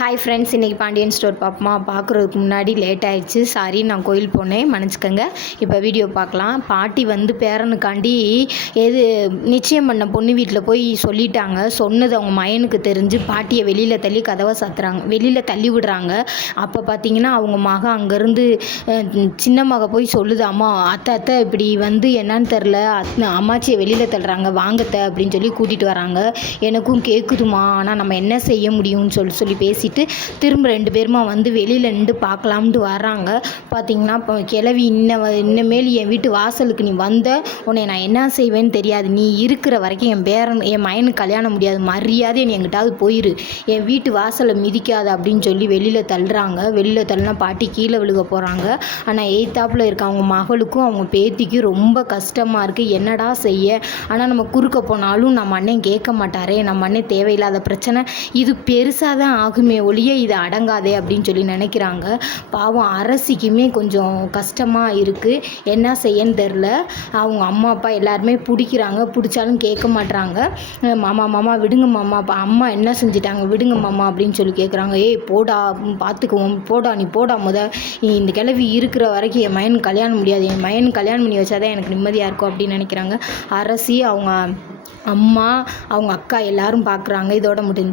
Hi friends, இன்றைக்கி Pandian store பார்ப்போமா? பார்க்குறதுக்கு முன்னாடி லேட் ஆகிடுச்சு, சாரி. நான் கோயில் போனேன், மன்னிச்சுக்கோங்க. இப்போ வீடியோ பார்க்கலாம். பாட்டி வந்து பேரனுக்காண்டி நிச்சயம் பண்ண பொண்ணு வீட்டில் போய் சொல்லிட்டாங்க. சொன்னது அவங்க மயனுக்கு தெரிஞ்சு பாட்டியை வெளியில் தள்ளி கதவை சாத்துறாங்க, வெளியில் தள்ளி விடுறாங்க. அப்போ பார்த்தீங்கன்னா அவங்க மக அங்கேருந்து சின்ன மக போய் சொல்லுது, அம்மா அத்தை இப்படி வந்து என்னன்னு தெரில, அம்மாச்சியை வெளியில் தள்ளுறாங்க, வாங்கத்த அப்படின்னு சொல்லி கூட்டிகிட்டு வராங்க. எனக்கும் கேட்குதுமா, ஆனால் நம்ம என்ன செய்ய முடியும்னு சொல்லி பேசிட்டு திரும்ப 2 பேருமா வந்து வெளியில் நின்று பார்க்கலாம்னு வர்றாங்க. பார்த்தீங்கன்னா இப்போ கிளவி இன்னமேல் என் வீட்டு வாசலுக்கு நீ வந்த உன்னை நான் என்ன செய்வேன்னு தெரியாது. நீ இருக்கிற வரைக்கும் என் மயனுக்கு கல்யாணம் முடியாது. மரியாதை நீ எங்கிட்டாவது போயிரு, என் வீட்டு வாசலை மிதிக்காத அப்படின்னு சொல்லி வெளியில் தள்ளுறாங்க. வெளியில் தள்ளினா பாட்டி கீழே விழுக போகிறாங்க. ஆனால் எய்த்தாப்பில் இருக்க அவங்க மகளுக்கும் அவங்க பேத்திக்கும் ரொம்ப கஷ்டமாக இருக்குது. என்னடா செய்ய? ஆனால் நம்ம குறுக்க போனாலும் நம்ம அண்ணன் கேட்க மாட்டாரே, நம்ம அண்ணன் தேவையில்லாத பிரச்சனை இது பெருசாக தான் ஆகுமே ஒழிய இது அடங்காதே அப்படின்னு சொல்லி நினைக்கிறாங்க. பாவம் அரசிக்குமே கொஞ்சம் கஷ்டமாக இருக்குது, என்ன செய்யன்னு தெரில. அவங்க அம்மா அப்பா எல்லாருமே பிடிக்கிறாங்க, பிடிச்சாலும் கேட்க மாட்றாங்க. மாமா விடுங்க மாமா, அம்மா என்ன செஞ்சிட்டாங்க விடுங்க மாமா அப்படின்னு சொல்லி கேட்குறாங்க. ஏய் போடா, பார்த்துக்குவோம், போடா நீ போடா, இந்த கிழவி இருக்கிற வரைக்கும் என் மயனுக்கு கல்யாணம் முடியாது, என் மயனுக்கு கல்யாணம் பண்ணி வச்சாதான் எனக்கு நிம்மதியாக இருக்கும் அப்படின்னு நினைக்கிறாங்க. அரசி, அவங்க அம்மா, அவங்க அக்கா எல்லாரும் பார்க்குறாங்க. இதோட முடிஞ்சு.